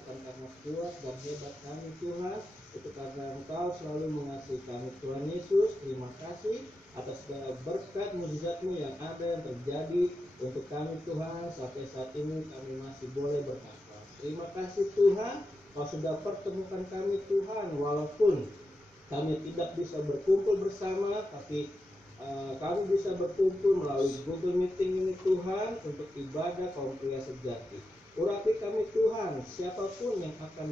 bukan karena kuat dan hebat kami Tuhan, itu karena Engkau selalu mengasihi kami Tuhan Yesus. Terima kasih atas segala berkat mujizat-Mu yang ada yang terjadi untuk kami Tuhan. Sampai saat ini kami masih boleh bernafas. Terima kasih Tuhan, Kau sudah pertemukan kami Tuhan, walaupun kami tidak bisa berkumpul bersama, tapi kami bisa berkumpul melalui Google Meeting ini Tuhan, untuk ibadah kaum pria sejati. Urapi kami Tuhan, siapapun yang akan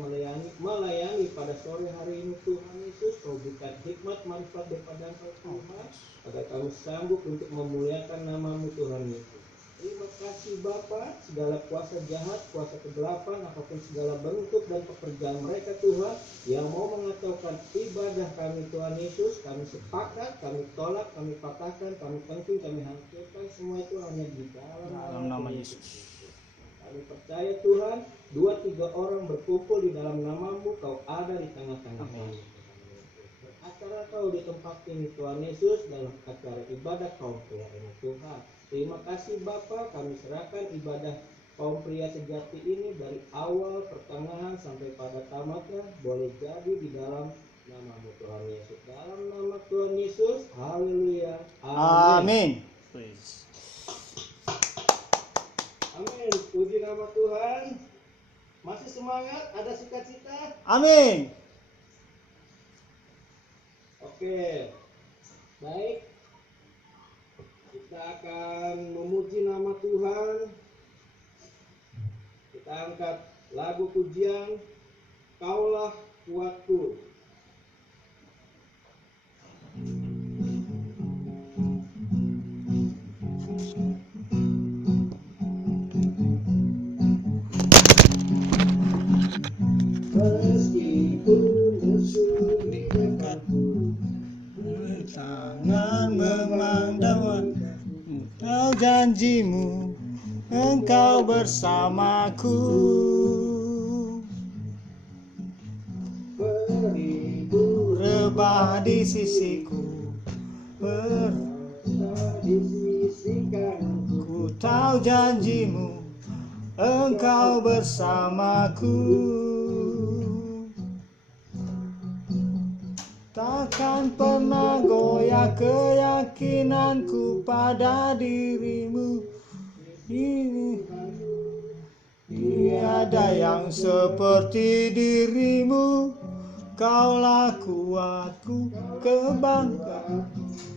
melayani pada sore hari ini Tuhan Yesus, Kau berikan hikmat manfaat daripada Engkau Tuhan, agar kami sanggup untuk memuliakan nama-Mu Tuhan Yesus. Terima kasih Bapa, segala kuasa jahat, kuasa kegelapan, apapun segala bentuk dan pekerjaan mereka Tuhan yang mau mengacaukan ibadah kami Tuhan Yesus, kami sepakat, kami tolak, kami patahkan, kami penting, kami hancurkan semua itu hanya di dalam nama Yesus. Kami percaya Tuhan, 2-3 orang berkumpul di dalam nama-Mu, Kau ada di tengah-tengah kami. Acara Kau di tempat ini Tuhan Yesus, dalam acara ibadah kaum pria ini Tuhan. Terima kasih Bapa, kami serahkan ibadah kaum pria sejati ini dari awal, pertengahan sampai pada tamatnya boleh jadi di dalam nama-Mu Tuhan Yesus. Dalam nama Tuhan Yesus, haleluya. Amin. Amin. Puji nama Tuhan. Masih semangat? Ada sukacita? Amin. Oke. Baik. Kita akan memuji nama Tuhan. Kita angkat lagu pujian Kaulah Kuatku. Meskipun musuh di dekatku, Tangan memandang Engkau janji-Mu, Engkau bersamaku. beribu Rebah di sisiku, di sisi kananku. ku tahu janji-Mu, Engkau bersamaku. Takkan pernah goyah keyakinanku pada diri-Mu. Tiada yang seperti diri-Mu. Kaulah kuatku,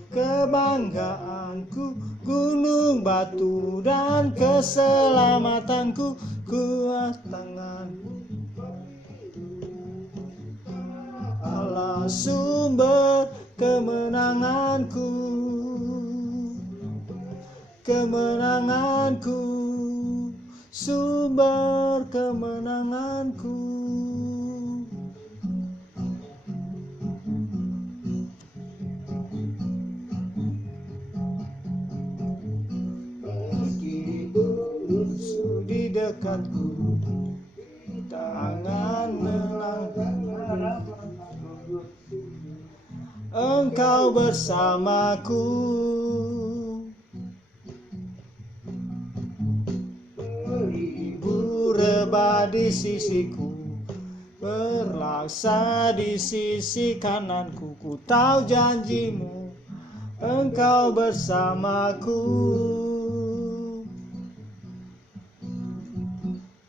kebanggaanku, gunung batu dan keselamatanku, kuat tangan-Mu. Allah sumber kemenanganku, sumber kemenanganku. Meskipun Musuh di dekatku, tangan melangkah, Engkau bersamaku. Beribu rebah di sisiku, berlaksa di sisi kananku. Ku tahu janji-Mu, Engkau bersamaku.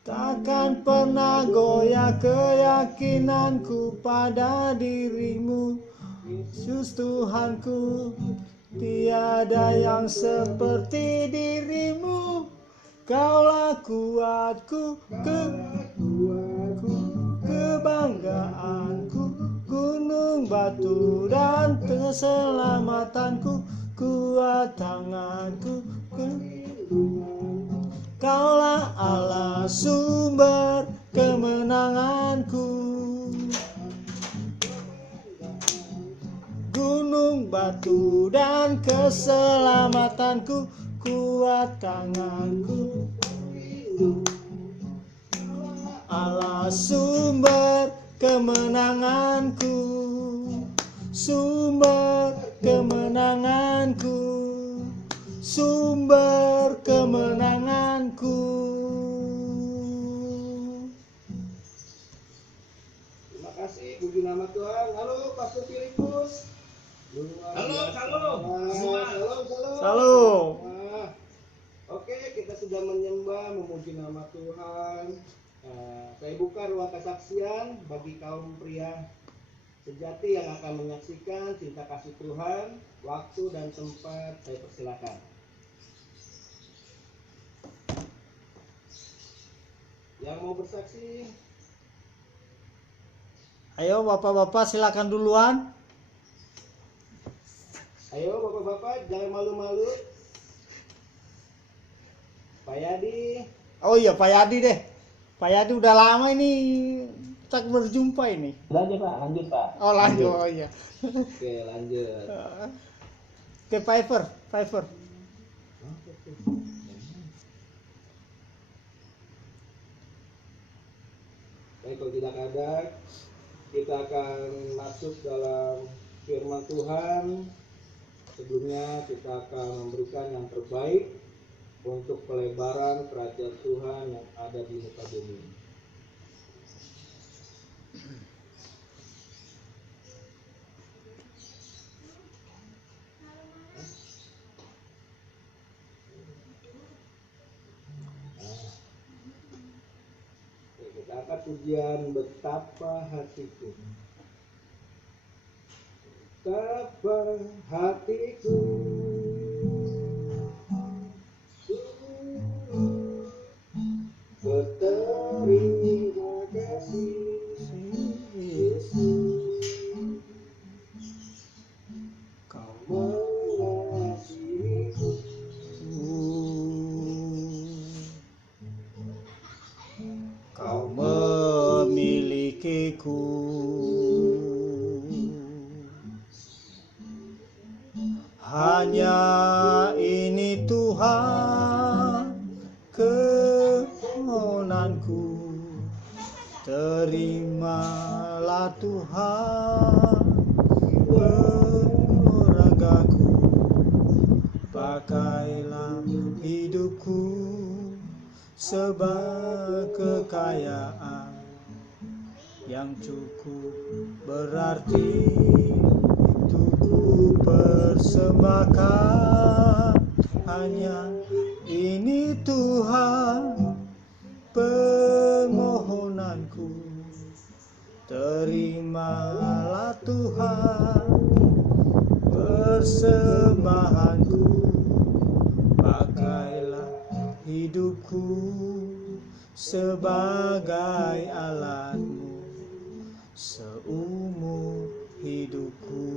Takkan pernah goyah keyakinanku pada diri-Mu. Yesus Tuhanku, tiada yang seperti diri-Mu. Kaulah kuatku, kebanggaanku, gunung batu dan keselamatanku, kuat tanganku. Kaulah Allah sumber kemenanganku, gunung batu dan keselamatanku, kuat tanganku. Allah sumber kemenanganku, sumber kemenanganku, sumber kemenanganku. Pastor Filipus. Halo, salam. Salam. Nah, oke, kita sudah menyembah, memuji nama Tuhan. Saya buka ruang kesaksian bagi kaum pria sejati yang akan menyaksikan cinta kasih Tuhan. Waktu dan tempat saya persilakan. Yang mau bersaksi, Ayo bapak-bapak silakan duluan. ayo bapak-bapak, jangan malu-malu. Pak Yadi, Oh iya Pak Yadi deh. Pak Yadi udah lama ini tak berjumpa ini. Lanjut Pak. Oh lanjut. Oh iya. oke lanjut. Ke Piper. Baik, kalau tidak ada, kita akan masuk dalam firman Tuhan. Sebelumnya kita akan memberikan yang terbaik untuk pelebaran kerajaan Tuhan yang ada di muka bumi. Oke, kita angkat pujian betapa hatiku. Betapa hatiku berterima kasih Yesus, Kau mengasihiku. Kau memilikiku. Hanya ini Tuhan kemohonanku. Terimalah Tuhan berragaku. Pakailah hidupku sebagai kekayaan yang cukup berarti. Ku persembahkan hanya ini Tuhan permohonanku. Terimalah Tuhan persembahanku. Pakailah hidupku sebagai alatmu seumur hidupku.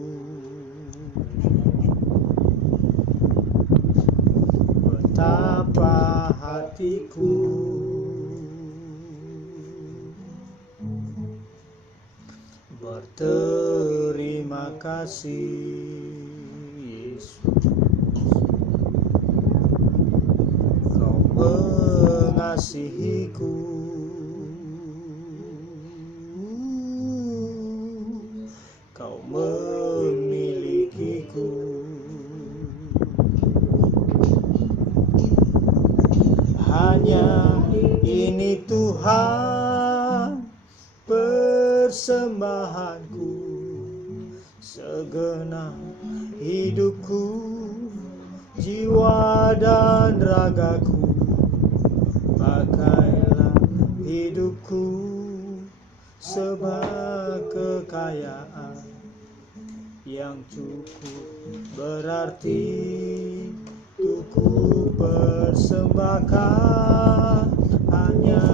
Betapa hatiku berterima kasih Yesus. Kau mengasihiku. Kau memilikiku. Hanya ini Tuhan persembahanku. Segenap hidupku, jiwa dan ragaku. Pakailah hidupku sebagai kekayaan yang cukup berarti. Ku persembahkan hanya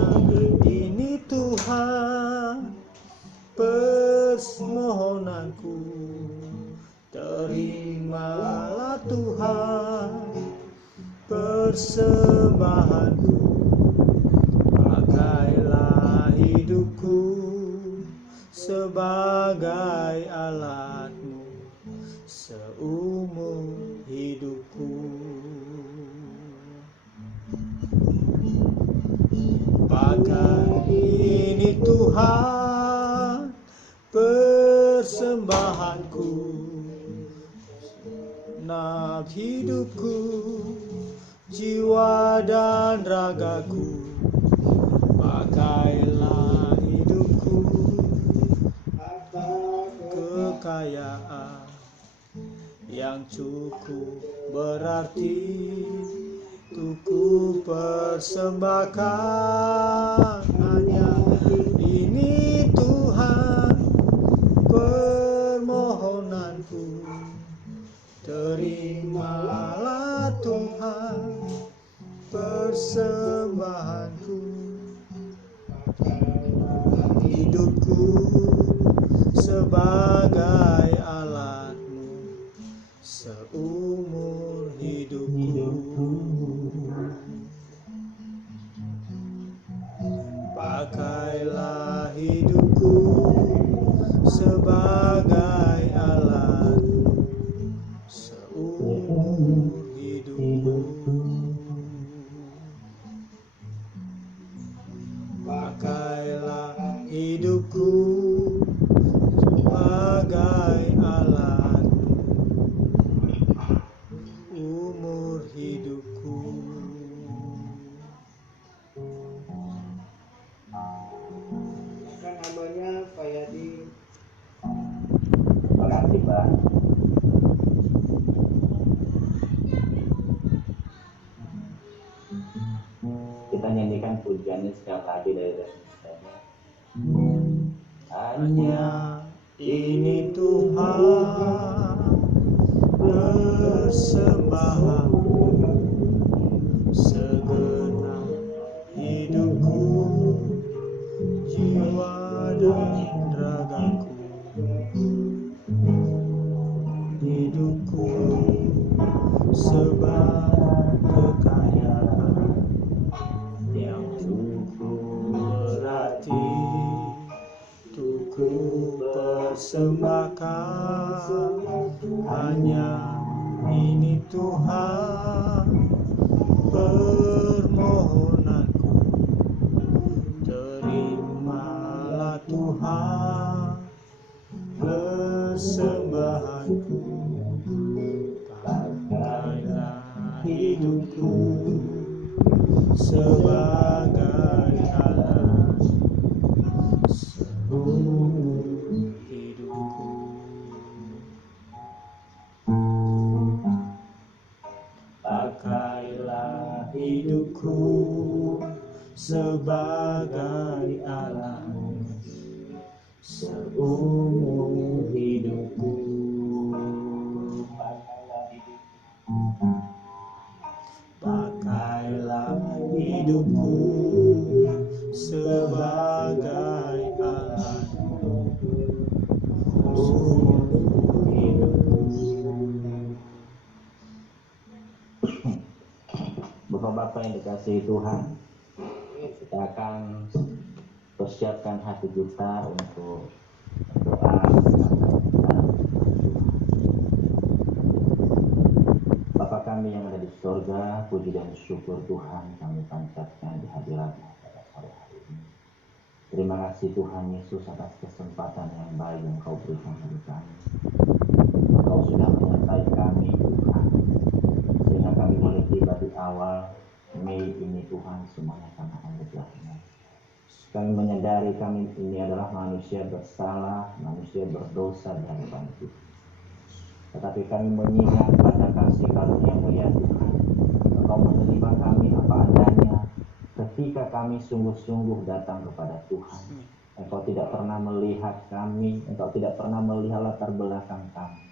ini Tuhan permohonanku. Terimalah Tuhan persembahanku. Pakailah hidupku sebagai alatmu seumur hidupku. Pakai ini Tuhan persembahanku. Naf hidupku, jiwa dan ragaku. Pakailah hidupku kepercayaan yang cukup berarti untuk ku persembahkan. Hanya ini Tuhan permohonanku, terimalah Tuhan persembahanku. Hidupku sebagai alatmu seumur hidupku. Pakailah hidupku sebagai alatmu seumur hidupku. Pakailah hidupku sebagai alatmu umur hidupku. Silakan hambanya Pak Yadi. Terima kasih, Pak. Kita nyanyikan pujiannya sekali lagi dari Resmi. Hanya ini Tuhan persembahanku, segenap hidupku, jiwa dan ragaku. Hidupku sebagai kekayaan yang cukup berarti untuk ku persembahkan. Hanya ini Tuhan permohonanku, terimalah Tuhan persembahanku. Pakailah hidupku sebagai alat seumur hidupku. Pakailah hidupku sebagai alat seumur hidupku. Pakailah hidupku sebagai alat seumur hidupku. Bapak-bapak yang dikasihi Tuhan, kita akan persiapkan hati kita untuk doa. Bapa kami yang ada di surga, puji dan syukur Tuhan kami panjatkan di hadirat-Mu pada sore hari ini. Terima kasih Tuhan Yesus atas kesempatan yang baik yang Kau berikan kepada kami. Kau sudah menyertai kami Tuhan, sehingga kami boleh tiba di awal Mei ini Tuhan, semuanya karena anugerah-Mu. Kami menyadari kami ini adalah manusia bersalah, manusia berdosa di hadapan Tuhan. Tetapi kami mengingat pada kasih karunia-Mu ya Tuhan. Engkau menerima kami apa adanya ketika kami sungguh-sungguh datang kepada Tuhan. Engkau tidak pernah melihat kami, Engkau tidak pernah melihat latar belakang kami.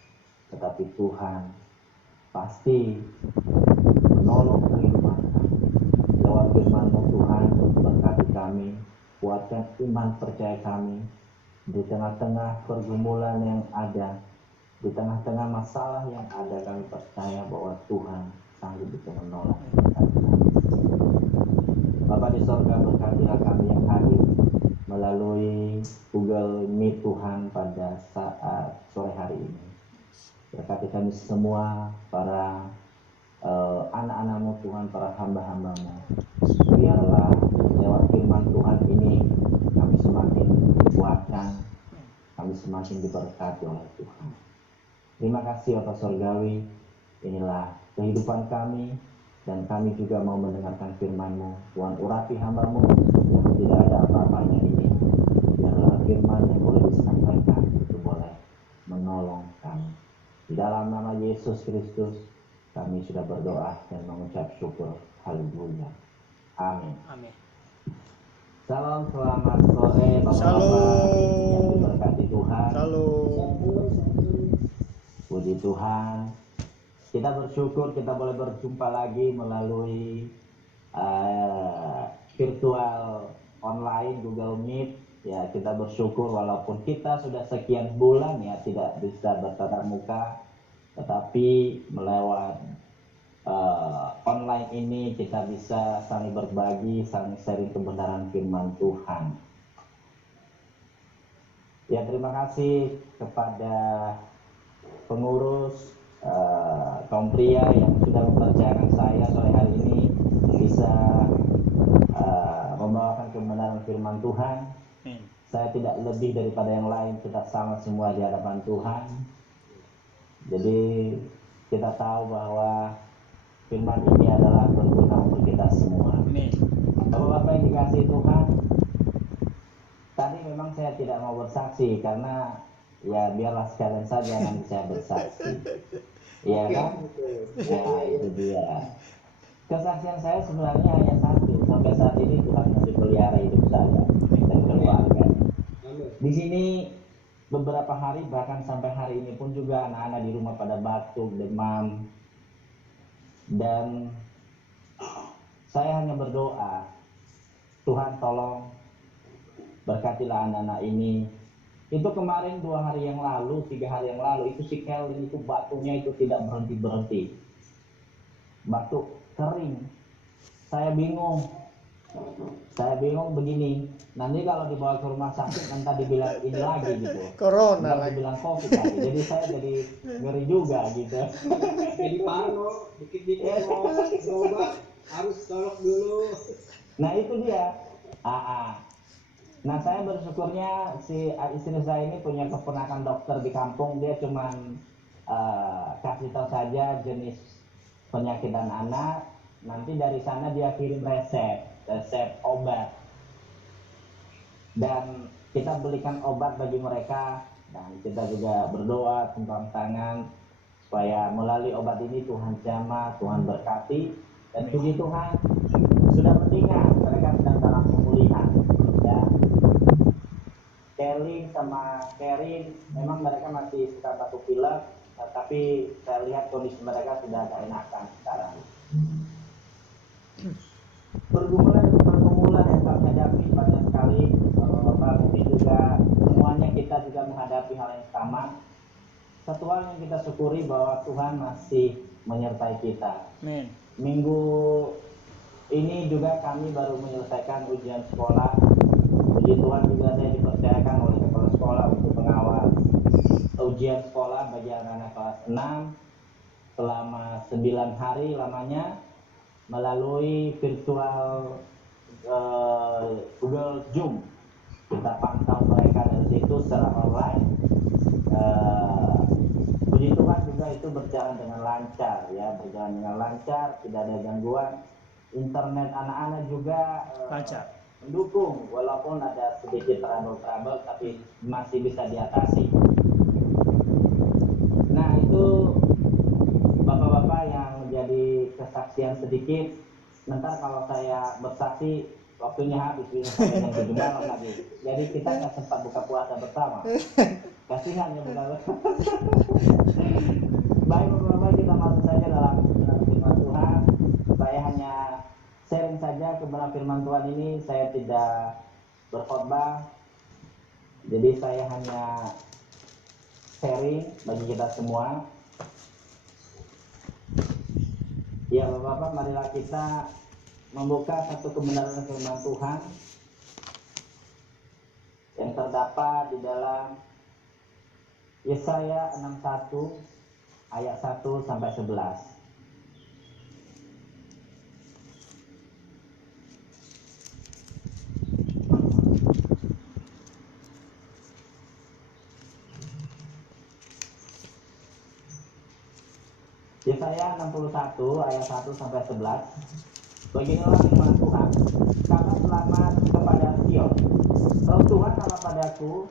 Tetapi Tuhan pasti menolong kehidupan kami. Lewat firman-Mu Tuhan, berkati kami, kuatkan iman percaya kami di tengah-tengah pergumulan yang ada, di tengah-tengah masalah yang ada. Kami percaya bahwa Tuhan sanggup bisa menolong kami. Bapa di sorga, berkatilah kami yang hadir melalui Google Meet Tuhan pada saat sore hari ini. Berkati kami semua, para anak-anak-Mu Tuhan, para hamba-hamba-Mu. Biarlah lewat firman Tuhan ini kami semakin dikuatkan, kami semakin diberkati oleh Tuhan. Terima kasih Bapa Surgawi, inilah kehidupan kami, dan kami juga mau mendengarkan firman-Mu. Tuhan, urapi hamba-Mu yang tidak ada apa-apanya ini. Biarlah firman yang boleh disampaikan itu boleh menolong Di dalam nama Yesus Kristus kami sudah berdoa dan mengucap syukur. Haleluya. Amin. Amin. Salam, selamat sore Bapak-Bapak yang diberkati Tuhan. Shalom. Puji Tuhan. Kita bersyukur kita boleh berjumpa lagi melalui virtual online Google Meet. Ya, kita bersyukur walaupun kita sudah sekian bulan ya tidak bisa bertatap muka, tetapi melewat online ini kita bisa saling berbagi, saling sharing kebenaran firman Tuhan. Ya, terima kasih kepada pengurus kaum pria yang sudah mempercayakan saya sore hari ini bisa membawakan kebenaran firman Tuhan. Saya tidak lebih daripada yang lain, kita sama semua di hadapan Tuhan. Jadi kita tahu bahwa firman ini adalah berguna untuk kita semua. Bapak-bapak yang dikasihi Tuhan, tadi memang saya tidak mau bersaksi karena ya biarlah sekalian saja nanti saya bersaksi. Iya kan? Ya itu dia. Kesaksian saya sebenarnya hanya satu. Sampai saat ini Tuhan masih pelihara hidup saya dan keluarga. Di sini beberapa hari bahkan sampai hari ini pun juga anak-anak di rumah pada batuk, demam. Dan saya hanya berdoa, Tuhan tolong berkatilah anak-anak ini. Itu kemarin 2 hari yang lalu, 3 hari yang lalu, itu si Kelvin itu batuknya itu tidak berhenti-berhenti. Batuk kering. Saya bingung begini. Nanti kalau dibawa ke rumah sakit entah dibilang ini lagi gitu. Corona entah lagi. dibilang COVID lagi. Jadi saya jadi ngeri juga gitu. Jadi parno, dikit-dikit mau berobat harus tolok dulu. Nah itu dia. Nah saya bersyukurnya si istri saya ini punya keponakan dokter di kampung. Dia cuman kasih tahu saja jenis penyakit dan anak. Nanti dari sana dia kirim resep obat. Dan kita belikan obat bagi mereka. Dan kita juga berdoa tentang tangan supaya melalui obat ini Tuhan jamah, Tuhan berkati. Dan puji Tuhan sudah mendingan, mereka sedang dalam pemulihan. Dan Kelly sama Kerin memang mereka masih suka batuk pilek, tapi saya lihat kondisi mereka sudah agak enakan sekarang. Pergumulan yang kami hadapi banyak sekali, Bapak mungkin juga semuanya kita juga menghadapi hal yang sama. Satu hal yang kita syukuri bahwa Tuhan masih menyertai kita. Amin. Minggu ini juga kami baru menyelesaikan ujian sekolah. Puji Tuhan juga saya dipercayakan oleh kepala sekolah untuk mengawal ujian sekolah bagi anak-anak kelas 6 selama 9 hari lamanya melalui virtual Google Zoom. Kita pantau mereka dari situ secara online. Puji Tuhan juga itu berjalan dengan lancar ya, tidak ada gangguan. Internet anak-anak juga Lancar. mendukung walaupun ada sedikit trouble tapi masih bisa diatasi. Nah itu bapak-bapak yang menjadi kesaksian sedikit. Nanti kalau saya bersaksi waktunya habis sampai yang 7 malam lagi. Jadi kita nggak sempat buka puasa bersama. Kasihan ya benar. Baik bapak-bapak, kita masuk saja dalam firman Tuhan. Saya hanya sharing saja kebenaran firman Tuhan ini. Saya tidak berkhotbah. Jadi saya hanya sharing bagi kita semua. Ya bapak-bapak, marilah kita membuka satu kebenaran firman Tuhan yang terdapat di dalam Yesaya 61 ayat 1 sampai 11. Yesaya 61 ayat 1 sampai 11. Beginilah firman Tuhan, kata selamat kepada Sion. Roh Tuhan Allah padaku,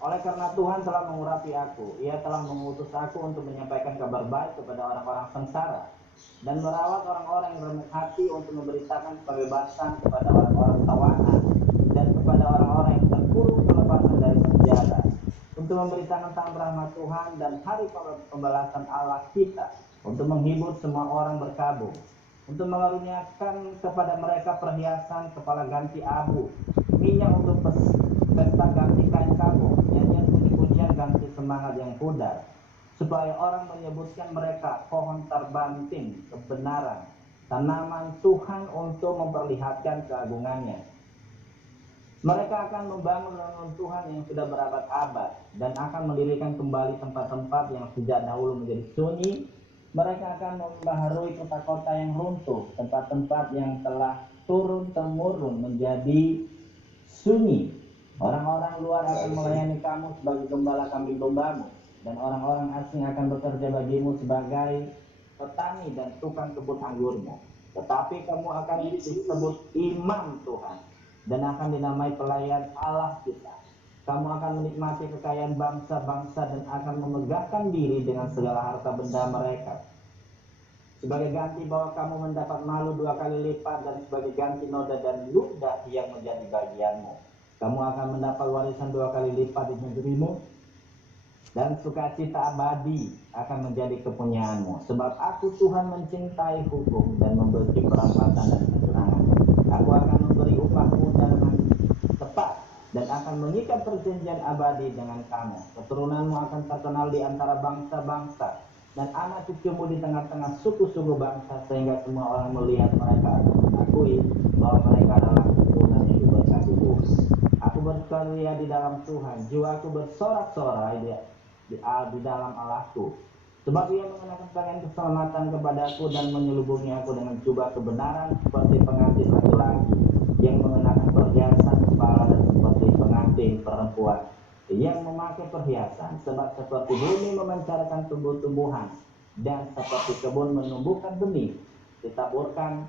Oleh karena Tuhan telah mengurapi aku, Ia telah mengutus aku untuk menyampaikan kabar baik kepada orang-orang sengsara dan merawat orang-orang yang remuk hati, untuk memberitakan kebebasan kepada orang-orang tawanan dan kepada orang-orang yang terkurung kelepasan dari penjara, untuk memberitakan tentang rahmat Tuhan dan hari pembalasan Allah kita, untuk menghibur semua orang berkabung, untuk mengaruniakan kepada mereka perhiasan kepala ganti abu, minyak untuk pesta ganti kain kabung, nyanyian puji-pujian ganti semangat yang pudar, supaya orang menyebutkan mereka pohon terbanting kebenaran, tanaman Tuhan untuk memperlihatkan keagungannya. Mereka akan membangun bangunan Tuhan yang sudah berabad-abad dan akan mendirikan kembali tempat-tempat yang sejak dahulu menjadi sunyi. Mereka akan membaharui kota-kota yang runtuh, tempat-tempat yang telah turun-temurun menjadi sunyi. Orang-orang luar akan melayani kamu sebagai gembala kambing dombamu, dan orang-orang asing akan bekerja bagimu sebagai petani dan tukang kebun anggurmu. Tetapi kamu akan disebut imam Tuhan dan akan dinamai pelayan Allah kita. Kamu akan menikmati kekayaan bangsa-bangsa dan akan memegahkan diri dengan segala harta benda mereka. Sebagai ganti bahwa kamu mendapat malu 2 kali lipat, dan sebagai ganti noda dan ludah yang menjadi bagianmu, kamu akan mendapat warisan 2 kali lipat di negerimu, dan sukacita abadi akan menjadi kepunyaanmu. Sebab aku Tuhan mencintai hukum dan membenci perampatan dan kecurangan. Aku akan memberi upahmu dengan tepat dan akan mengikat perjanjian abadi dengan kamu. Keturunanmu akan terkenal di antara bangsa-bangsa dan anak cucumu di tengah-tengah suku-suku bangsa, sehingga semua orang melihat mereka akan mengakui bahwa mereka adalah keturunan yang diberkati Tuhan. Aku berkarya di dalam Tuhan, jiwaku bersorak-sorai di dalam Allahku. Sebab Ia mengenakan pakaian keselamatan kepadaku dan menyelubungi aku dengan jubah kebenaran seperti pengantin laki-laki yang mengenakan perhiasan kepala, dan seperti pengantin perempuan yang memakai perhiasan. Sebab seperti bumi memancarkan tumbuh-tumbuhan dan seperti kebun menumbuhkan benih, ditaburkan,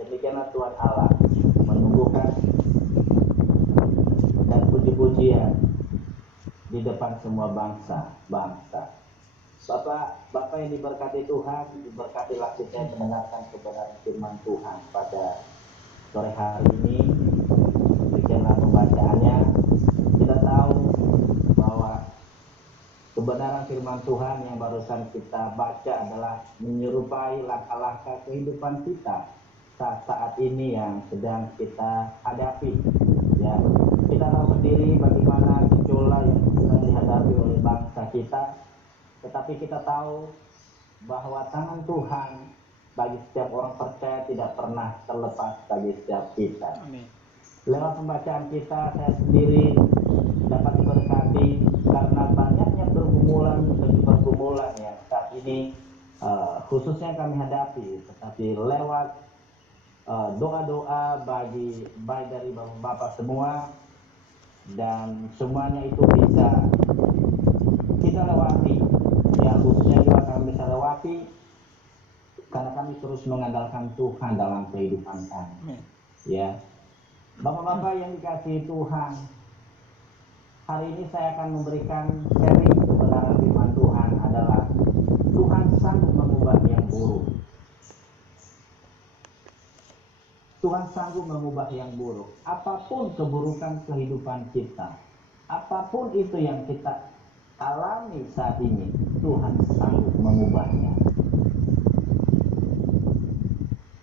demikianlah Tuhan Allah menumbuhkan dan puji-pujian di depan semua bangsa-bangsa. Bapak yang diberkati Tuhan, diberkatilah kita yang mendengarkan kebenaran firman Tuhan pada sore hari ini. Demikianlah pembacaannya. Kita tahu bahwa kebenaran firman Tuhan yang barusan kita baca adalah menyerupai langkah-langkah kehidupan kita saat ini yang sedang kita hadapi. Ya, kita tahu sendiri bagaimana gejolak yang sedang dihadapi oleh bangsa kita, tetapi kita tahu bahwa tangan Tuhan bagi setiap orang percaya tidak pernah terlepas bagi setiap kita. Amin. Lewat pembacaan kita, saya sendiri dapat diberkati karena banyaknya pergumulan yang saat ini khususnya kami hadapi, tetapi lewat doa-doa baik dari Bapak semua, dan semuanya itu bisa kita lewati, ya khususnya juga kami bisa lewati karena kami terus mengandalkan Tuhan dalam kehidupan kami. Ya, Bapak-bapak yang dikasihi Tuhan, hari ini saya akan memberikan sharing kebenaran firman Tuhan adalah Tuhan sanggup mengubah yang buruk. Tuhan sanggup mengubah yang buruk. Apapun keburukan kehidupan kita, apapun itu yang kita alami saat ini, Tuhan sanggup mengubahnya.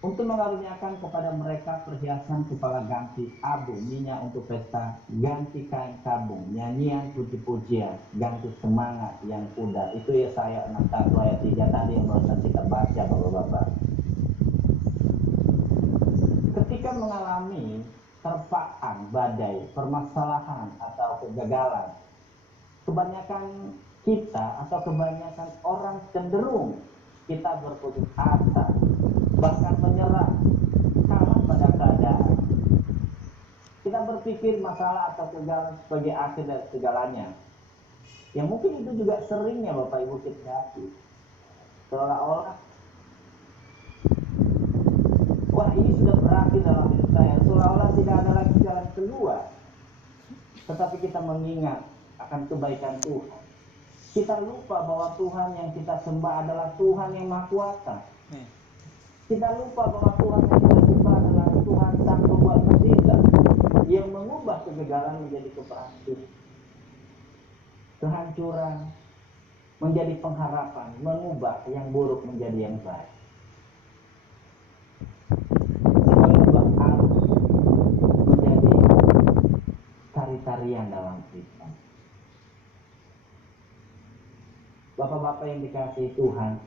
Untuk mengaruniakan kepada mereka perhiasan kepala ganti abu, minyak untuk pesta, ganti kain kabung, nyanyian puji-pujian, ganti semangat yang pudar. Itu Yesaya 61 ayat 3 tadi yang barusan kita baca, Bapak-bapak. Ketika mengalami terpaan, badai, permasalahan atau kegagalan, kebanyakan kita atau kebanyakan orang cenderung kita berputus asa, bahkan menyerah, kalah pada keadaan. Kita berpikir masalah atau kegagalan sebagai akhir dari segalanya. Yang mungkin itu juga seringnya Bapak Ibu kita hati. Seolah-olah, wah ini sudah berakhir dalam hidup saya. Seolah-olah tidak ada lagi jalan keluar. Tetapi kita mengingat akan kebaikan Tuhan. Kita lupa bahwa Tuhan yang kita sembah adalah Tuhan yang Maha Kuasa. Kita lupa bahwa Tuhan yang kita sembah adalah Tuhan Sang Pembuat mukjizat yang mengubah kegagalan menjadi keberhasilan, kehancuran menjadi pengharapan, mengubah yang buruk menjadi yang baik. Mengubah arus menjadi tari-tarian dalam kehidupan. Bapak-bapak yang dikasihi Tuhan,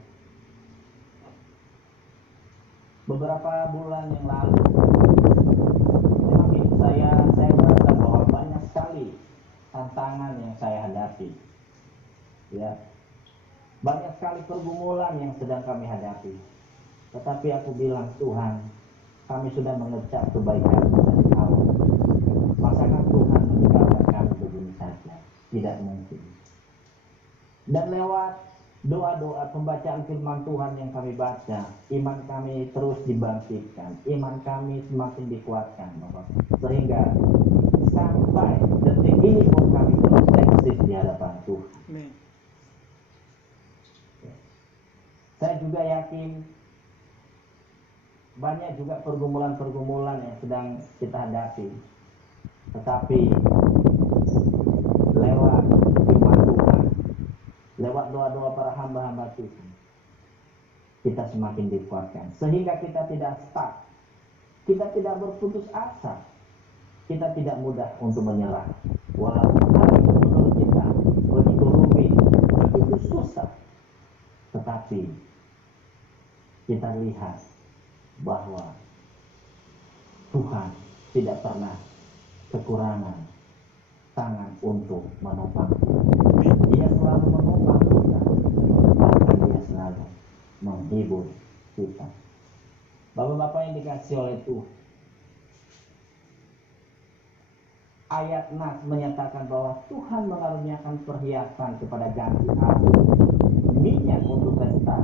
beberapa bulan yang lalu dalam hidup saya merasa bahwa banyak sekali tantangan yang saya hadapi, ya, banyak sekali pergumulan yang sedang kami hadapi. Tetapi aku bilang, Tuhan, kami sudah mengecap kebaikan dari awal. Masakan Tuhan meninggalkan kami begini saja? Tidak mungkin. Dan lewat doa-doa pembacaan firman Tuhan yang kami baca, iman kami terus dibangkitkan, iman kami semakin dikuatkan, Bapak. Sehingga sampai detik ini pun kami terus eksis di hadapan Tuhan. Saya juga yakin banyak juga pergumulan-pergumulan yang sedang kita hadapi. Tetapi lewat firman Tuhan, lewat doa-doa para hamba-hamba Tuhan, kita semakin dikuatkan. Sehingga kita tidak stuck, kita tidak berputus asa, kita tidak mudah untuk menyerah. Walaupun hal itu menurut kita begitu rumit, begitu susah, tetapi kita lihat bahwa Tuhan tidak pernah kekurangan tangan untuk menopang kita. Dia selalu menopang kita, bahkan dia selalu menghibur kita. Bapak-bapak yang dikasihi oleh Tuhan, ayat Nas menyatakan bahwa Tuhan mengaruniakan perhiasan kepada ganti abu, minyak untuk pesta,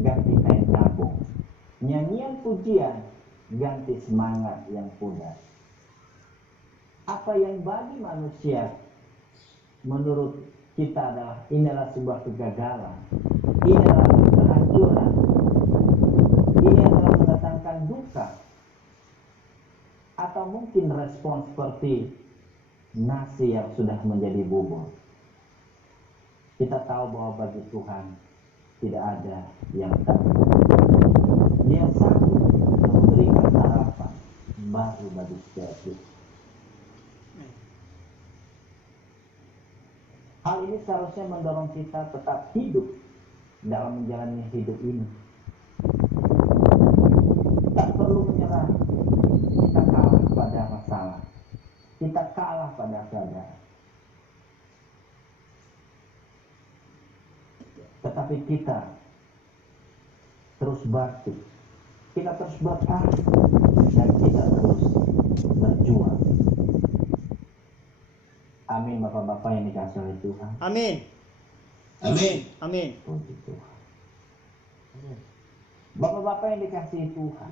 ganti kain kapuk, nyanyian pujian, ganti semangat yang pudar. Apa yang bagi manusia menurut kita inilah sebuah kegagalan, inilah kehancuran, ini adalah mendatangkan duka, atau mungkin respon seperti nasi yang sudah menjadi bubur. Kita tahu bahwa bagi Tuhan tidak ada yang tak. Dia sanggup memberikan harapan baru bagi setiap kita. Hal ini seharusnya mendorong kita tetap hidup dalam menjalani hidup ini. Tak perlu menyerah. Kita kalah pada masalah, kita kalah pada keadaan, tetapi kita terus bangkit, kita terus bertahan, dan kita terus berjuang. Amin. Bapak-bapak yang dikasihi oleh Tuhan. Amin. Amin. Amin. Puji Tuhan. Bapak-bapak yang dikasihi Tuhan,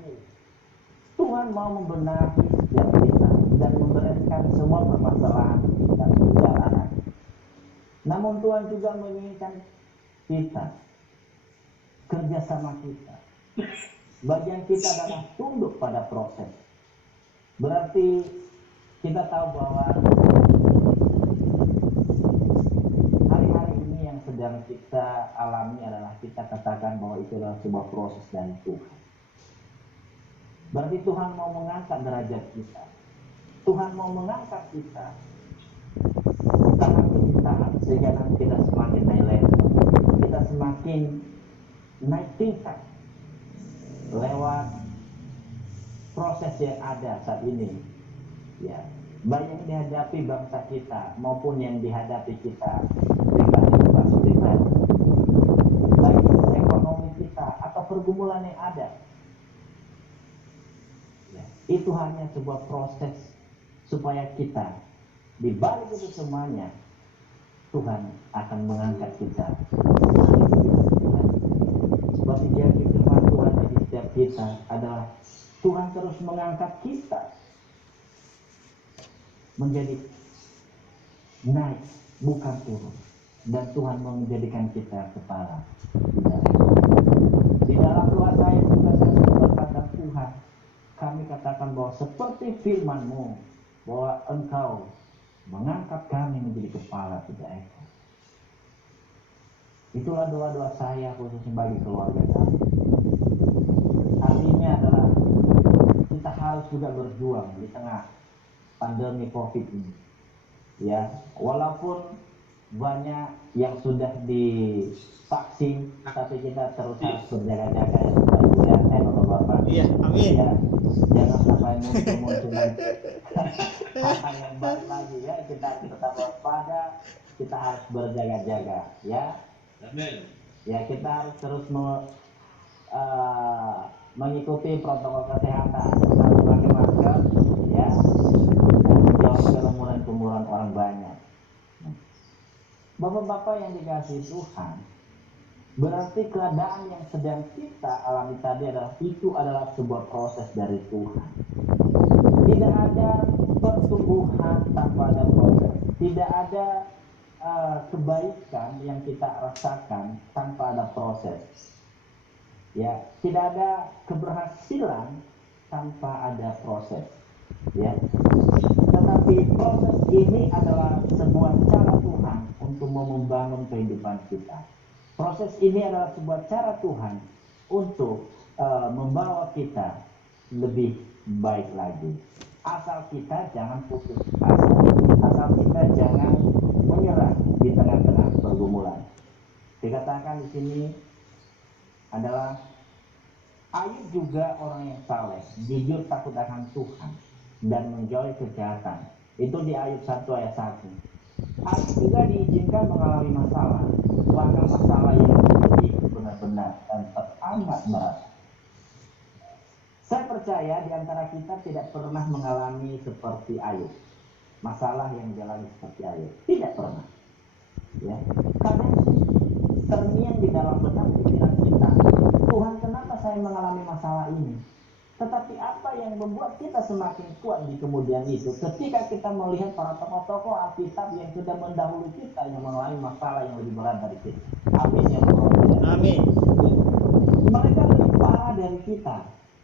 Tuhan mau membenahi setiap kita dan membereskan semua permasalahan kita di jalanan. Namun Tuhan juga menginginkan kita, kerjasama kita. Bagian kita adalah tunduk pada proses. Berarti kita tahu bahwa hari-hari ini yang sedang kita alami adalah, kita katakan bahwa itu adalah sebuah proses dari Tuhan. Berarti Tuhan mau mengangkat derajat kita. Tuhan mau mengangkat kita karena kecintaan, sehingga nanti kita semakin naik level, kita semakin naik tingkat lewat proses yang ada saat ini, ya, baik yang dihadapi bangsa kita maupun yang dihadapi kita pribadi, baik ekonomi kita atau pergumulan yang ada. Itu hanya sebuah proses supaya kita, di balik itu semuanya, Tuhan akan mengangkat kita. Sebab yang firman Tuhan di setiap kita adalah Tuhan terus mengangkat kita menjadi naik bukan turun. Dan Tuhan mau menjadikan kita kepala. Di dalam doa saya juga saya berkata, Tuhan, kami katakan bahwa seperti firman-Mu, bahwa Engkau mengangkat kami menjadi kepala, tidak ekor. Itulah doa-doa saya khususnya bagi keluarga kami. Artinya adalah kita harus juga berjuang di tengah pandemi COVID ini. Ya, walaupun banyak yang sudah divaksin, tapi kita terus harus berjaga-jaga ya Bapak. Iya, amin. Ya, jangan sampai muncul hal yang baru lagi ya. Kita tetap waspada, kita harus berjaga-jaga ya. Amin. Ya, kita harus terus mengikuti protokol kesehatan, harus pakai masker ya, dan menjauhi kerumunan orang banyak. Bapak-bapak yang dikasihi Tuhan, berarti keadaan yang sedang kita alami tadi adalah sebuah proses dari Tuhan. Tidak ada pertumbuhan tanpa ada proses. Tidak ada kebaikan yang kita rasakan tanpa ada proses. Ya, tidak ada keberhasilan tanpa ada proses. Ya. Tetapi proses ini adalah sebuah cara Tuhan untuk membangun kehidupan kita. Proses ini adalah sebuah cara Tuhan untuk membawa kita lebih baik lagi. Asal kita jangan putus asa, asal kita jangan menyerah di tengah-tengah pergumulan. Dikatakan di sini adalah Ayub juga orang yang saleh, jujur takut akan Tuhan dan menjauhi kejahatan. Itu di Ayub 1 ayat 1. Ayub juga diizinkan mengalami masalah, bahkan masalah yang benar-benar dan teramat berat. Saya percaya di antara kita tidak pernah mengalami seperti Ayub, masalah yang dialami seperti Ayub, tidak pernah. Ya, kadang terniang di dalam benak pikiran kita, Tuhan, kenapa saya mengalami masalah ini? Tetapi apa yang membuat kita semakin kuat di kemudian itu, ketika kita melihat para tokoh-tokoh Alkitab yang sudah mendahului kita yang mengalami masalah yang lebih berat dari kita. Amin ya Allah. Amin. Mereka lebih parah dari kita.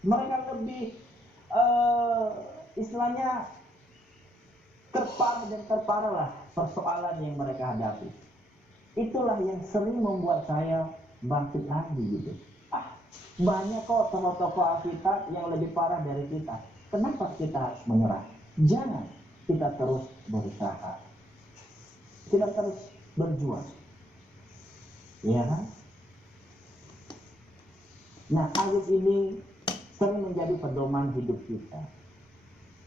Mereka lebih istilahnya terparah dan terparah lah persoalan yang mereka hadapi. Itulah yang sering membuat saya bangkit lagi gitu. Banyak kok tokoh-tokoh Alkitab yang lebih parah dari kita. Kenapa kita harus menyerah? Jangan, kita terus berusaha. Kita terus berjuang. Ya kan? Nah, Ayub ini sering menjadi pedoman hidup kita.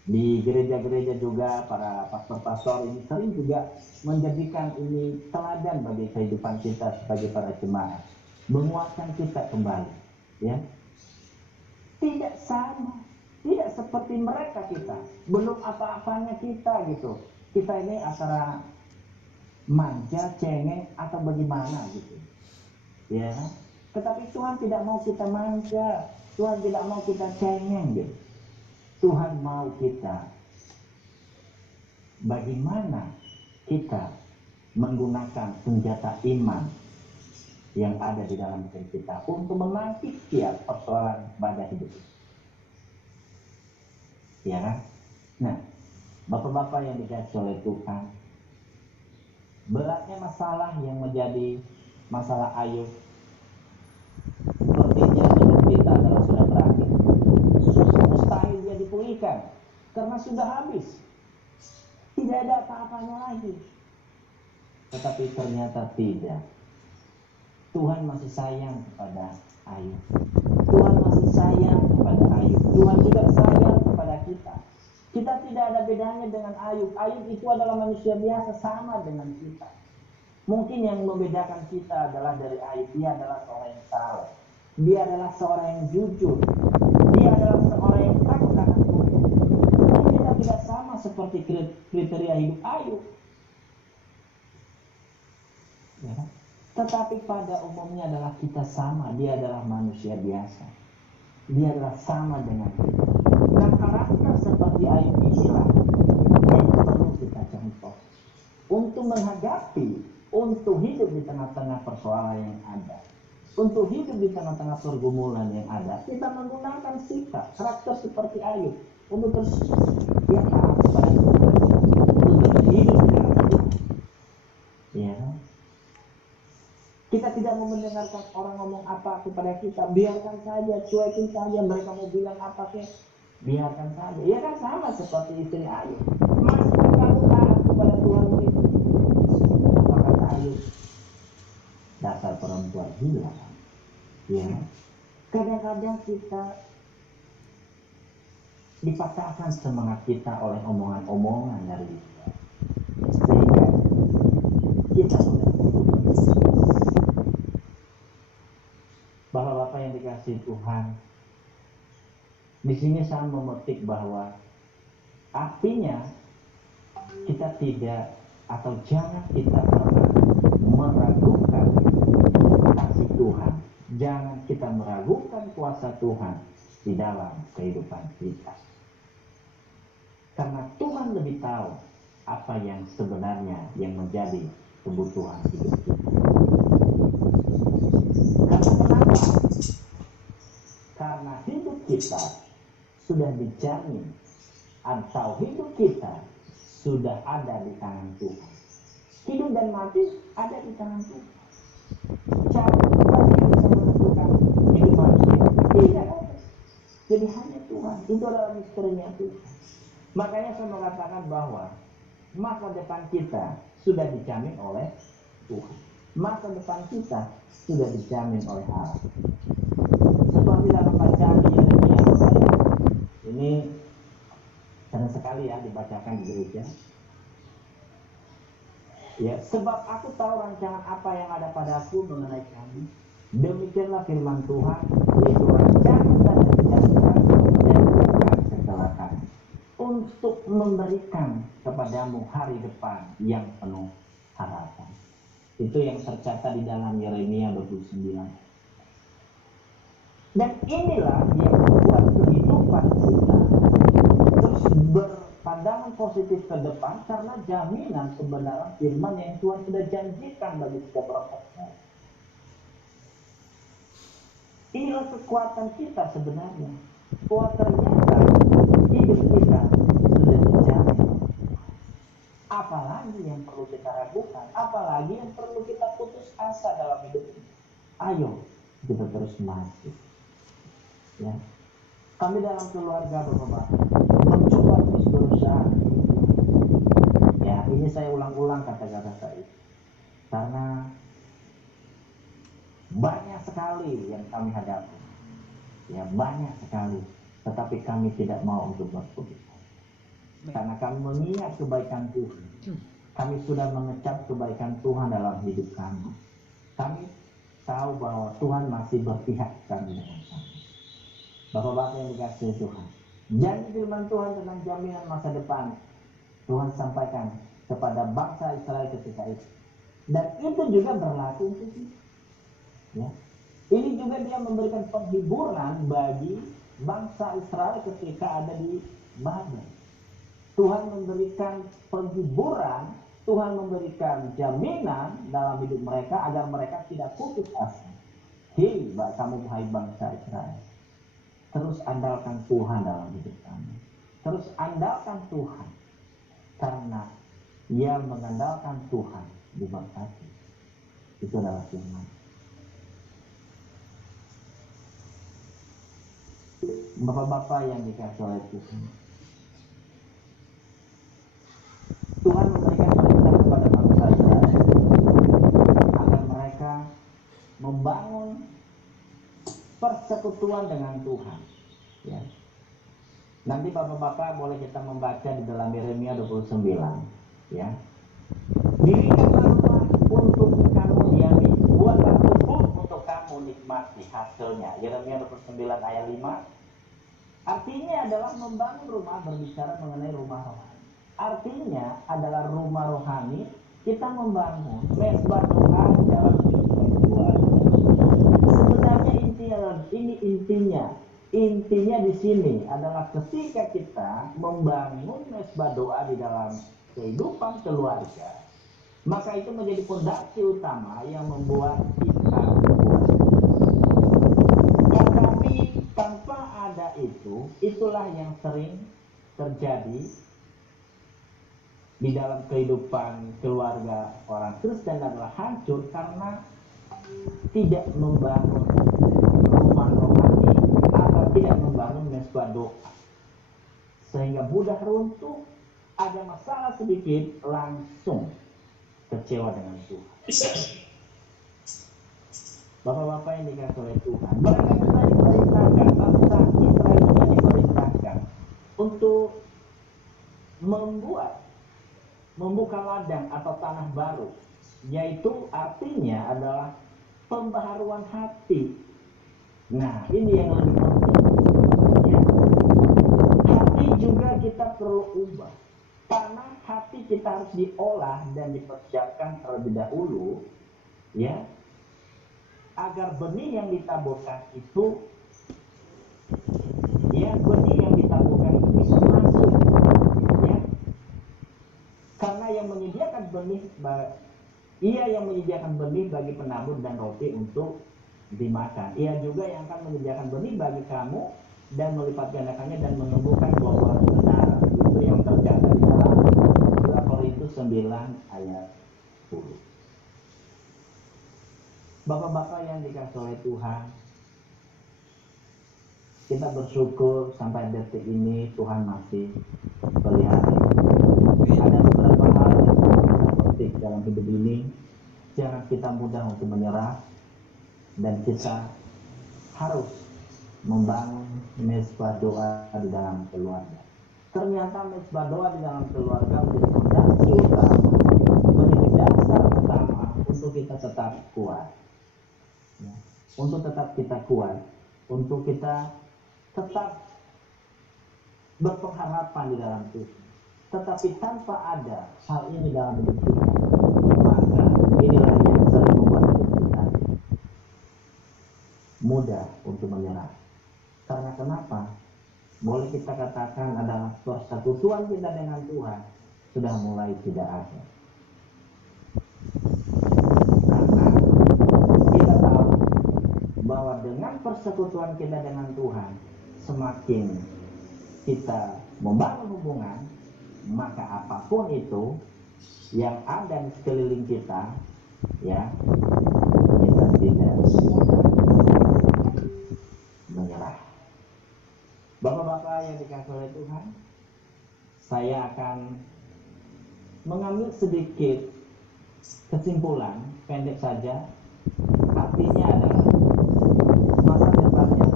Di gereja-gereja juga para pastor-pastor ini sering juga menjadikan ini teladan bagi kehidupan kita sebagai para jemaat. Menguatkan kita kembali. Ya, tidak sama, tidak seperti mereka kita, belum apa-apanya kita gitu. Kita ini antara manja, cengeng atau bagaimana gitu. Ya, tetapi Tuhan tidak mau kita manja, Tuhan tidak mau kita cengeng gitu. Tuhan mau kita bagaimana kita menggunakan senjata iman yang ada di dalam diri kita untuk menangkis setiap persoalan pada hidup. Ya kan? Nah, bapak-bapak yang dikasihi oleh Tuhan, beratnya masalah yang menjadi masalah Ayub, sepertinya hidup kita adalah sudah berakhir. Mustahil dia dipulihkan karena sudah habis. Tidak ada apa-apanya lagi. Tetapi ternyata tidak. Tuhan masih sayang kepada Ayub. Tuhan masih sayang kepada Ayub. Tuhan juga sayang kepada kita. Kita tidak ada bedanya dengan Ayub. Ayub itu adalah manusia biasa sama dengan kita. Mungkin yang membedakan kita adalah dari Ayub, dia adalah seorang yang saleh. Dia adalah seorang yang jujur. Dia adalah seorang yang takut akan Tuhan. Dan kita tidak sama seperti kriteria hidup Ayub. Ya. Tetapi pada umumnya adalah kita sama. Dia adalah manusia biasa. Dia adalah sama dengan kita. Dan karakter seperti Ayub inilah yang perlu kita contoh untuk menghadapi menghadapi, untuk hidup di tengah-tengah persoalan yang ada, untuk hidup di tengah-tengah pergumulan yang ada, kita menggunakan sikap, karakter seperti Ayub untuk terus ya taat kepada Tuhan, untuk hidup di dalam Tuhan. Ya, kita tidak mau mendengarkan orang ngomong apa kepada kita, biarkan saja, cuekin saja, mereka mau bilang apa kek, biarkan saja. Ya kan sama seperti istri Ayub. Masih kamu taat kepada Tuhan itu? Apa kata Ayub? Dasar perempuan gila. Ya, kadang-kadang kita dipatahkan semangat kita oleh omongan-omongan dari dia, sehingga kita sudah. Bapak-bapak yang dikasihi Tuhan, di sini saya memetik bahwa artinya kita tidak atau jangan kita pernah meragukan kasih Tuhan, jangan kita meragukan kuasa Tuhan di dalam kehidupan kita, karena Tuhan lebih tahu apa yang sebenarnya yang menjadi kebutuhan hidup kita. Karena kenapa? Karena hidup kita sudah dijamin, atau hidup kita sudah ada di tangan Tuhan. Hidup dan mati ada di tangan Tuhan. Cara kita bisa menentukan hidup manusia tidak ada. Jadi hanya Tuhan. Itu adalah misterinya Tuhan. Makanya saya mengatakan bahwa masa depan kita sudah dijamin oleh Tuhan. Masa depan kita sudah dijamin oleh Allah. Seperti dalam bacaan Yeremia, ini sering sekali ya dibacakan di gereja. Ya, sebab aku tahu rancangan apa yang ada padaku mengenai kamu. Demikianlah firman Tuhan, yaitu rancangan dan kesejahteraan dan bukan kecelakaan, untuk memberikan kepadamu hari depan yang penuh harapan. Itu yang tercatat di dalam Yeremia 29. Dan inilah yang membuat kehidupan kita terus berpandangan positif ke depan, karena jaminan kebenaran firman yang Tuhan sudah janjikan bagi setiap orang percaya. Inilah kekuatan kita sebenarnya. Bahwa ternyata hidup kita sudah dijamin. Apalagi yang perlu kita ragukan, apalagi yang perlu kita putus asa dalam hidup ini. Ayo kita terus maju. Ya. Kami dalam keluarga Bapak-bapak mencoba terus berusaha. Ya, ini saya ulang-ulang kata-kata saya. Karena banyak sekali yang kami hadapi. Ya, banyak sekali. Tetapi kami tidak mau untuk berputus. Karena kami mengingat kebaikan Tuhan. Kami sudah mengecap kebaikan Tuhan dalam hidup kami. Kami tahu bahwa Tuhan masih berpihak kami dengan kami. Bapak-bapak yang dikasihi Tuhan, janji firman Tuhan tentang jaminan masa depan Tuhan sampaikan kepada bangsa Israel ketika itu. Dan itu juga berlaku untuk kita. Ya. Ini juga dia memberikan penghiburan bagi bangsa Israel ketika ada di Babel. Tuhan memberikan penghiburan, Tuhan memberikan jaminan dalam hidup mereka agar mereka tidak putus asa. Hei, kamu hai bangsa Israel, terus andalkan Tuhan dalam hidup kamu. Terus andalkan Tuhan, karena yang mengandalkan Tuhan diberkati. Itu adalah firman. Bapak-bapak yang dikasihi oleh Tuhan, Tuhan memberikan perintah kepada bangsa Israel agar mereka membangun persekutuan dengan Tuhan. Ya. Nanti bapak-bapak boleh kita membaca di dalam Yeremia 29. Ya. Dirikanlah rumah untuk kamu diami, buatlah kebun untuk kamu nikmati hasilnya. Yeremia 29 ayat 5. Artinya adalah membangun rumah, berbicara mengenai rumah rohani. Artinya adalah rumah rohani, kita membangun mesbah Tuhan dalam kehidupan. Sebenarnya intinya di sini adalah ketika kita membangun mesbah doa di dalam kehidupan keluarga, Maka itu menjadi fondasi utama yang membuat kita kuat. Tetapi tanpa ada itu, itulah yang sering terjadi di dalam kehidupan keluarga orang Kristen adalah hancur karena tidak membangun rumah rohani atau tidak membangun mesbah doa, sehingga mudah runtuh. Ada masalah sedikit langsung kecewa dengan Tuhan. Bapak-bapak yang dikasih oleh Tuhan, mereka juga diperintahkan, bangsa Israel juga diperintahkan untuk membuka ladang atau tanah baru, yaitu artinya adalah pembaharuan hati. Nah, ini yang lebih penting. Ya. Hati juga kita perlu ubah. Tanah hati kita harus diolah dan dipersiapkan terlebih dahulu, ya, agar benih yang ditaburkan itu, ya, benih yang ditaburkan itu bisa masuk, ya. Karena yang menyediakan benih, ia yang menyediakan benih bagi penabur dan roti untuk dimakan. Ia juga yang akan menyediakan benih bagi kamu dan melipat gandakannya dan menumbuhkan buah-buah kebenaran. Itu yang tercatat di dalam 2 Korintus 9 ayat 10. Bapak-bapak yang dikasih oleh Tuhan, kita bersyukur sampai detik ini Tuhan masih pelihara. Ada beberapa hal yang kita petik dalam hidup ini. Jangan kita mudah untuk menyerah, dan kita harus membangun mesbah doa di dalam keluarga. Ternyata mesbah doa di dalam keluarga menjadi fondasi utama, menjadi dasar utama untuk kita tetap kuat. Ya. Untuk tetap kita kuat, untuk kita tetap berpengharapan di dalam Tuhan. Tetapi tanpa ada hal ini dalam hidup kita, maka inilah yang sering membuat hidup kita mudah untuk menyerah. Karena kenapa? Boleh kita katakan adalah persekutuan kita dengan Tuhan sudah mulai tidak ada. Karena kita tahu bahwa dengan persekutuan kita dengan Tuhan, semakin kita membangun hubungan, maka apapun itu yang ada di sekeliling kita, ya, kita tidak mudah menyerah. Bapak-bapak yang dikasihi oleh Tuhan, saya akan mengambil sedikit kesimpulan pendek saja. Artinya adalah masa depannya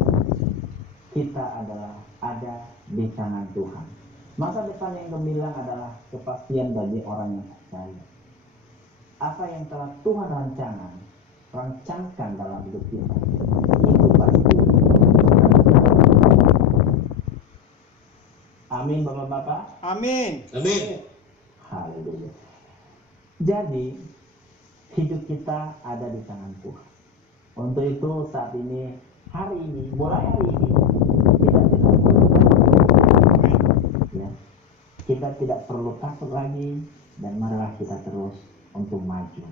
kita adalah ada di tangan Tuhan. Masa depan yang gemilang adalah kepastian bagi orang yang percaya. Apa yang telah Tuhan rancangkan dalam hidup kita, itu pasti. Amin, Bapak-bapak. Amin. Amin. Haleluya. Jadi hidup kita ada di tangan Tuhan. Untuk itu saat ini, hari ini, mulai hari ini, kita tidak perlu takut, ya. Kita tidak perlu takut lagi, dan marilah kita terus untuk maju.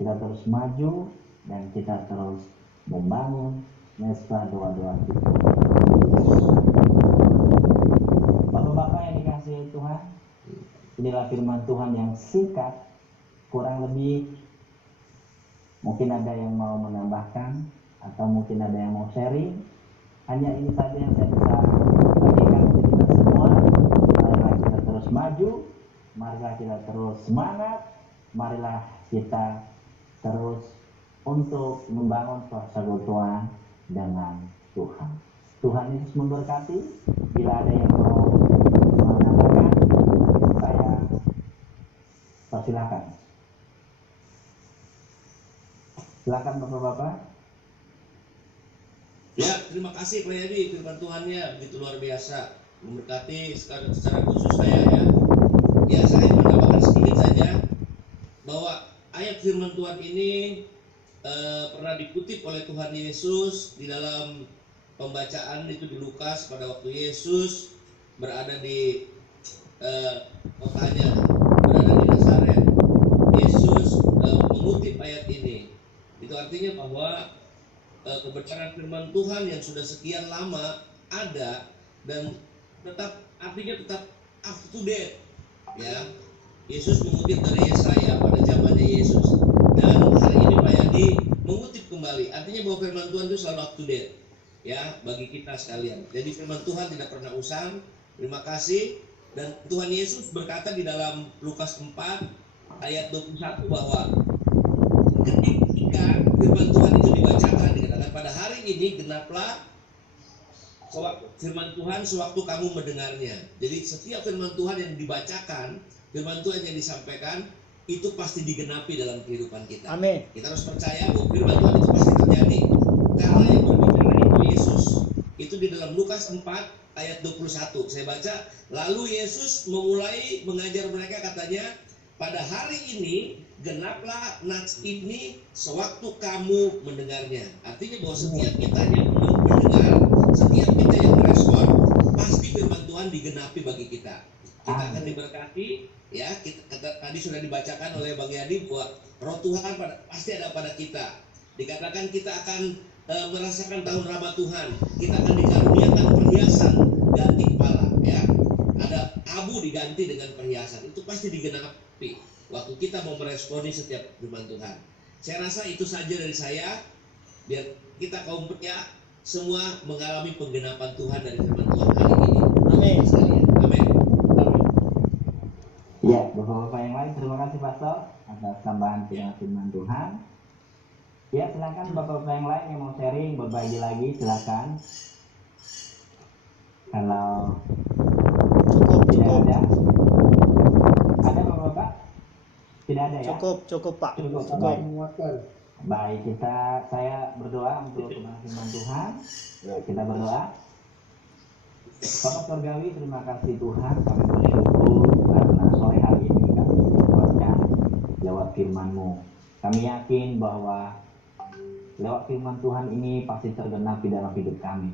Kita terus maju dan kita terus membangun mesbah doa-doa kita. Bapak-bapak yang dikasihi Tuhan, inilah firman Tuhan yang singkat, kurang lebih mungkin ada yang mau menambahkan atau mungkin ada yang mau sharing. Hanya ini saja yang saya bisa bagikan untuk kita semua. Marilah kita terus maju, marilah kita terus semangat, marilah kita terus untuk membangun persekutuan dengan Tuhan. Tuhan Yesus memberkati. Bila ada yang mau menambahkan, saya persilakan. Silakan Bapak-bapak. Ya, terima kasih Pak Yadi, firman Tuhannya begitu luar biasa, memberkati secara khusus saya ya. Ya, saya menambahkan sedikit saja bahwa ayat firman Tuhan ini pernah dikutip oleh Tuhan Yesus di dalam pembacaan itu di Lukas pada waktu Yesus berada di kotanya, berada di Nazaret. artinya bahwa kebenaran firman Tuhan yang sudah sekian lama ada dan artinya tetap up to date, ya. Yesus mengutip dari Yesaya pada zamannya Yesus, dan hari ini Pak Yadi mengutip kembali, artinya bahwa firman Tuhan itu selalu up to date, ya, bagi kita sekalian. Jadi firman Tuhan tidak pernah usang. Terima kasih. Dan Tuhan Yesus berkata di dalam Lukas 4 ayat 21 bahwa ketika firman Tuhan itu dibacakan, dikatakan pada hari ini genaplah firman Tuhan sewaktu kamu mendengarnya. Jadi setiap firman Tuhan yang dibacakan, firman Tuhan yang disampaikan, itu pasti digenapi dalam kehidupan kita. Amin. Kita harus percaya bahwa firman Tuhan itu pasti terjadi. Karena yang berbicara itu Yesus. Itu di dalam Lukas 4 ayat 21. Saya baca, lalu Yesus memulai mengajar mereka, katanya, pada hari ini genaplah nats ini sewaktu kamu mendengarnya. Artinya bahwa setiap kita yang mendengar, setiap kita yang merespon, pasti firman Tuhan digenapi bagi kita. Kita akan diberkati, ya. Tadi sudah dibacakan oleh Bang Yadi bahwa Roh Tuhan pasti ada pada kita. Dikatakan kita akan merasakan tahun Rama Tuhan. Kita akan dikaruniakan perhiasan ganti kepala, ya. Ada abu diganti dengan perhiasan. Itu pasti digenapi waktu kita mau meresponi setiap firman Tuhan. Saya rasa itu saja dari saya, biar kita kaum pria semua mengalami penggenapan Tuhan dari firman Tuhan hari ini. Amin. Amin. Ya, Bapak-Bapak yang lain, terima kasih Pastor atas tambahan firman Tuhan. Ya, silakan Bapak-Bapak yang lain yang mau sharing, berbagi lagi, silakan. Kalau tidak ada, ada Bapak-Bapak? Tidak ada ya? Cukup Pak. Cukup. Baik, saya berdoa untuk kebenaran firman Tuhan. Ya, kita berdoa. Bapak Surgawi, terima kasih Tuhan, kami bersyukur karena sore hari ini kami dikuatkan lewat firman-Mu. Kami yakin bahwa lewat firman Tuhan ini pasti tergenapi dalam hidup kami.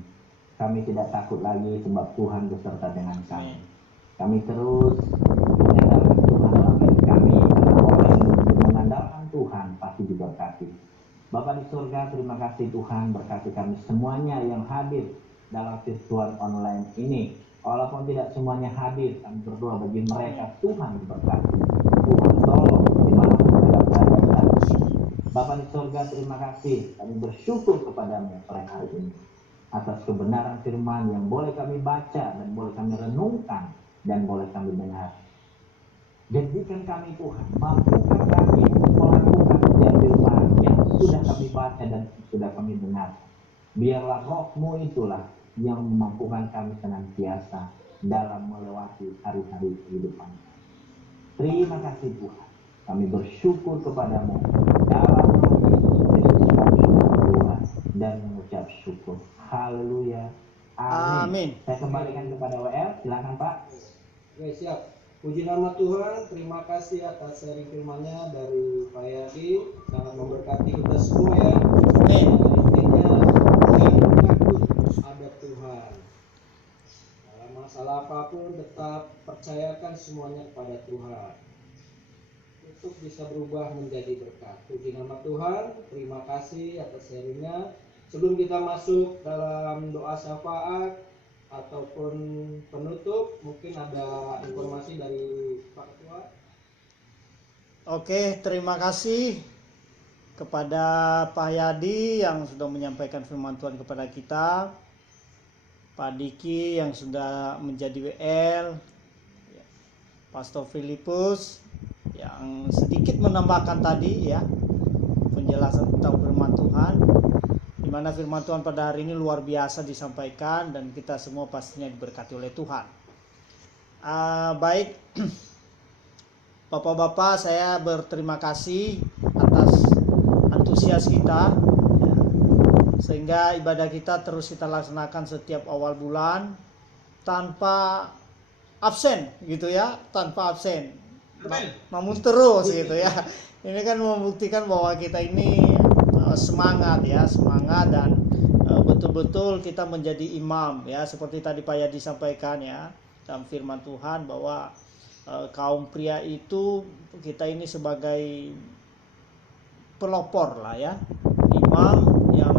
Kami tidak takut lagi sebab Tuhan beserta dengan kami. Kami terus mengandalkan Tuhan dalam hidup kami, karena orang yang mengandalkan Tuhan pasti diberkati. Bapa di surga, terima kasih Tuhan, berkati kami semuanya yang hadir dalam virtual online ini. Walaupun tidak semuanya hadir, kami berdoa bagi mereka, Tuhan berkati. Tuhan tolong dimanapun mereka berada. Bapa di surga, terima kasih, kami bersyukur kepadamu sore hari ini atas kebenaran firman yang boleh kami baca dan boleh kami renungkan dan boleh kami dengar. Jadikan kami Tuhan, mampukan kami untuk melakukan setiap firman yang sudah kami baca dan sudah kami dengar. Biarlah Roh-Mu itulah yang memampukan kami senantiasa dalam melewati hari-hari kehidupan. Terima kasih Tuhan, kami bersyukur kepadamu dalam nama Yesus Kristus kami berdoa dan mengucap syukur. Haleluya. Amin. Saya kembalikan kepada WL, silakan Pak. Oke, siap. Puji nama Tuhan, terima kasih atas sharing firman-Nya dari Pak Yadi, sangat memberkati kita semua ya. Intinya jangan takut, ada Tuhan. Dalam masalah apapun tetap percayakan semuanya kepada Tuhan. Untuk bisa berubah menjadi berkat. Puji nama Tuhan, terima kasih atas sharing-nya. Sebelum kita masuk dalam doa syafaat ataupun penutup, mungkin ada informasi dari Pak Ketua. Oke, terima kasih kepada Pak Yadi yang sudah menyampaikan firman Tuhan kepada kita, Pak Diki yang sudah menjadi WL, Pastor Filipus yang sedikit menambahkan tadi ya penjelasan tentang firman Tuhan, di mana firman Tuhan pada hari ini luar biasa disampaikan dan kita semua pastinya diberkati oleh Tuhan. Baik, Bapak-bapak, saya berterima kasih atas antusias kita ya, sehingga ibadah kita terus kita laksanakan setiap awal bulan tanpa absen gitu ya, tanpa absen. Namun terus gitu ya. Ini kan membuktikan bahwa kita ini semangat dan betul-betul kita menjadi imam ya, seperti tadi Pak Yadi sampaikan ya dalam firman Tuhan bahwa kaum pria itu kita ini sebagai pelopor lah ya, imam yang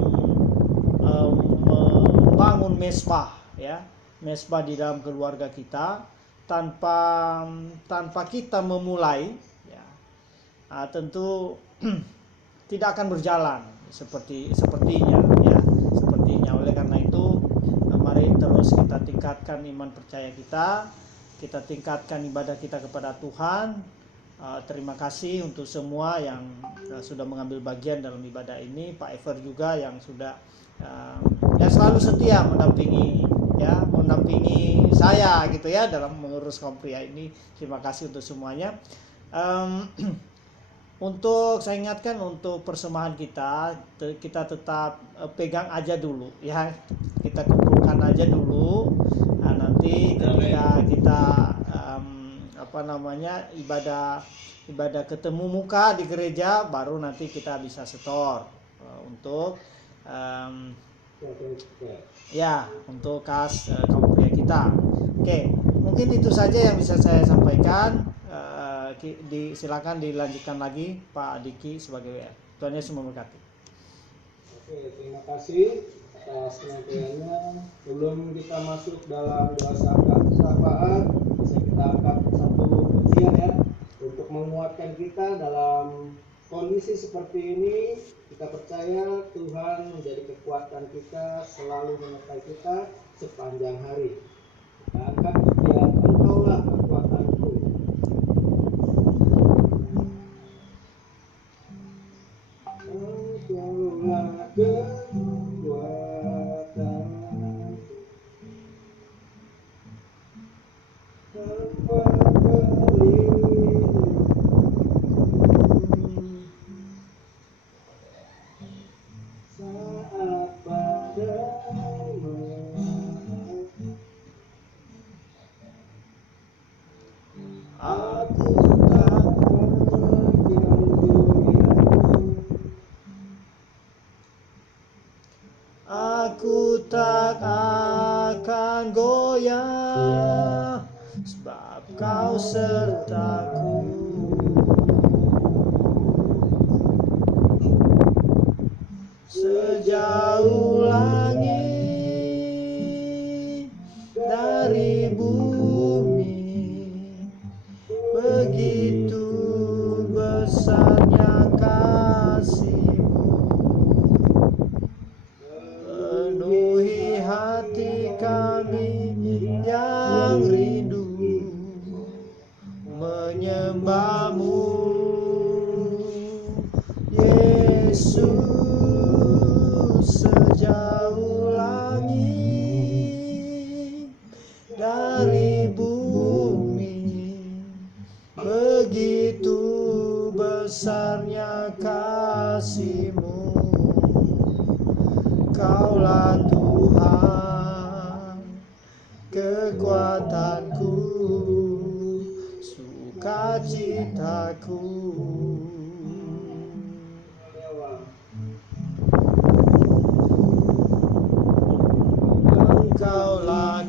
membangun mesbah, ya, mesbah di dalam keluarga kita, tanpa kita memulai, ya, tentu tidak akan berjalan sepertinya. Oleh karena itu, mari terus kita tingkatkan iman percaya kita tingkatkan ibadah kita kepada Tuhan. Terima kasih untuk semua yang sudah mengambil bagian dalam ibadah ini. Pak Ever juga yang sudah yang selalu setia mendampingi saya gitu ya dalam mengurus kaum pria ini. Terima kasih untuk semuanya. Untuk saya ingatkan, untuk persembahan kita tetap pegang aja dulu ya, kita kumpulkan aja dulu. Nanti ketika kita ibadah ketemu muka di gereja, baru nanti kita bisa setor untuk untuk kas kaum pria kita. Oke, mungkin itu saja yang bisa saya sampaikan. Silakan dilanjutkan lagi Pak Diki sebagai WR. Tuhan Yesus memberkati. Oke, terima kasih atas penyampaiannya. Sebelum kita masuk dalam doa syafaat, bisa kita angkat satu pujian ya untuk menguatkan kita dalam kondisi seperti ini. Kita percaya Tuhan menjadi kekuatan kita, selalu menyertai kita sepanjang hari. Kita angkat pujian, Engkaulah kekuatanku. Engkaulah kekuatan, tanpa pelindung, saat badai menerjang, aku tak aku tak akan goyah, sebab Kau sertaku. Sejauh langit dari bumi, begitu besarnya kasih-Mu. Penuhi hati kami yang rindu menyembah-Mu, Yesus. Sejauh langit dari bumi, begitu besarnya kasih-Mu. Kaulah Tuhan, kekuatanku, sukacitaku. Engkaulah